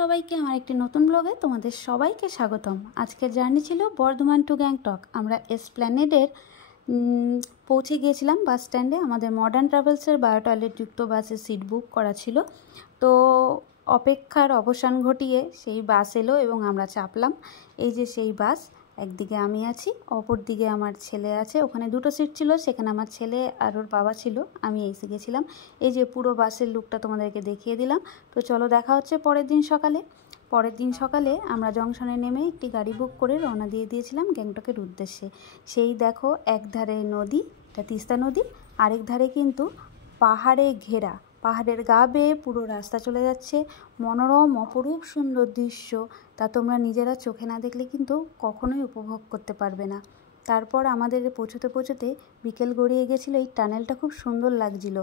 সবাইকে আমার একটি নতুন ব্লগে তোমাদের সবাইকে স্বাগতম। আজকের জার্নি ছিল বর্ধমান টু গ্যাংটক। আমরা এসপ্ল্যানেডের পৌঁছে গিয়েছিলাম বাস স্ট্যান্ডে। আমাদের মডার্ন ট্রাভেলসের বায়ো টয়লেট যুক্ত বাসের সিট বুক করা ছিল। তো অপেক্ষার অবসান ঘটিয়ে সেই বাস এলো এবং আমরা চাপলাম। এই যে সেই বাস, একদিকে আমি আছি, অপর দিকে আমার ছেলে আছে। ওখানে দুটো সিট ছিল, সেখানে আমার ছেলে আর ওর বাবা ছিল, আমি এসে গেছিলাম। এই যে পুরো বাসের লুকটা তোমাদেরকে দেখিয়ে দিলাম। তো চলো দেখা হচ্ছে পরের দিন সকালে আমরা জংশনে নেমে একটি গাড়ি বুক করে রওনা দিয়ে দিয়েছিলাম গ্যাংটকের উদ্দেশ্যে। সেই দেখো, এক ধারে নদী, এটা তিস্তা নদী, আরেক ধারে কিন্তু পাহাড়ে ঘেরা, পাহাড়ের গা বেয়ে পুরো রাস্তা চলে যাচ্ছে। মনোরম অপরূপ সুন্দর দৃশ্য, তা তোমরা নিজেরা চোখে না দেখলে কিন্তু কখনোই উপভোগ করতে পারবে না। তারপর আমাদের পৌঁছতে বিকেল গড়িয়ে গেছিলো। এই টানেলটা খুব সুন্দর লাগছিল।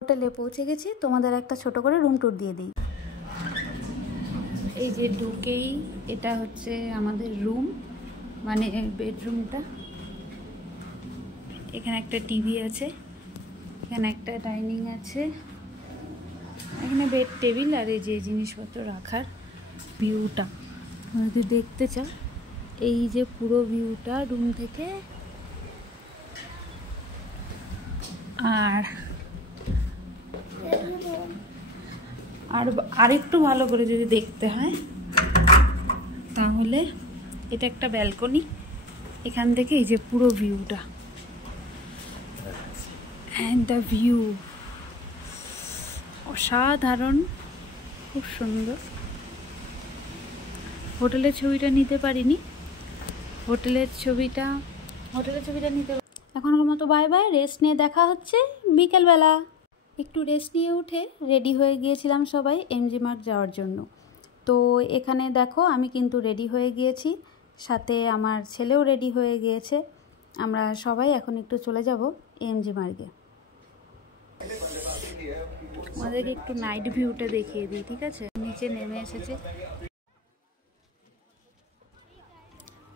হোটেলে পৌঁছে গেছি, তোমাদের একটা ছোট করে রুম ট্যুর দিয়ে দিই। এই যে ঢুকেই এটা হচ্ছে আমাদের রুম, মানে বেডরুমটা। এখানে একটা টিভি আছে, এখানে একটা ডাইনিং আছে, এখানে বেড টেবিল আর এই যে জিনিসপত্র রাখার ভিউটা যদি দেখতে চাও, এই যে পুরো ভিউটা রুম থেকে। আর একটু ভালো করে যদি দেখতে হয় তাহলে এটা একটা ব্যালকনি, এখান থেকে এই যে পুরো ভিউটা, অ্যান্ড দ্য ভিউ অসাধারণ, খুব সুন্দর। হোটেলের ছবিটা নিতে পারিনি, হোটেলের ছবিটা নিতে। এখনকার মতো বাই বাই, রেস্ট নিয়ে দেখা হচ্ছে বিকেলবেলা। একটু রেস্ট নিয়ে উঠে রেডি হয়ে গিয়েছিলাম সবাই এমজি মার্গ যাওয়ার জন্য। তো এখানে দেখো, আমি কিন্তু রেডি হয়ে গিয়েছি, সাথে আমার ছেলেও রেডি হয়ে গিয়েছে। আমরা সবাই এখন একটু চলে যাব এমজি মার্গে। আমাদেরকে একটু নাইট ভিউটা দেখিয়ে দিই, ঠিক আছে? নিচে নেমে এসেছে।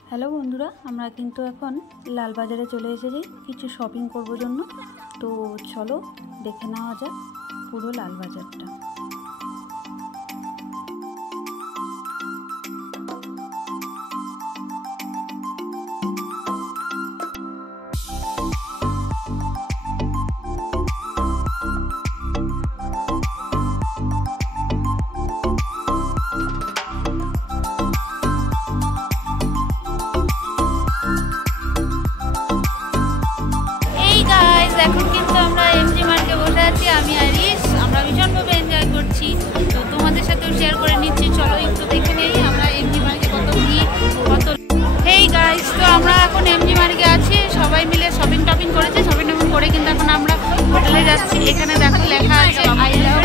হ্যালো বন্ধুরা, আমরা কিন্তু এখন লালবাজারে চলে এসেছি কিছু শপিং করব জন্য। তো চলো দেখে নেওয়া যাক পুরো লালবাজারটা। এখন কিন্তু আমরা এমজি মার্গে বসে আছি, আমি আরিশ। আমরা ভীষণভাবে এনজয় করছি, তো তোমাদের সাথেও শেয়ার করে নিচ্ছি। চলো একটু দেখে নেই আমরা এমজি মার্গে কত ভিড়, কত। হেই গাইস, তো আমরা এখন এমজি মার্গে আছি, সবাই মিলে শপিং টপিং করেছি। শপিং টপিং করে কিন্তু এখন আমরা হোটেলে যাচ্ছি। এখানে দেখো লেখা আছে আই লাভ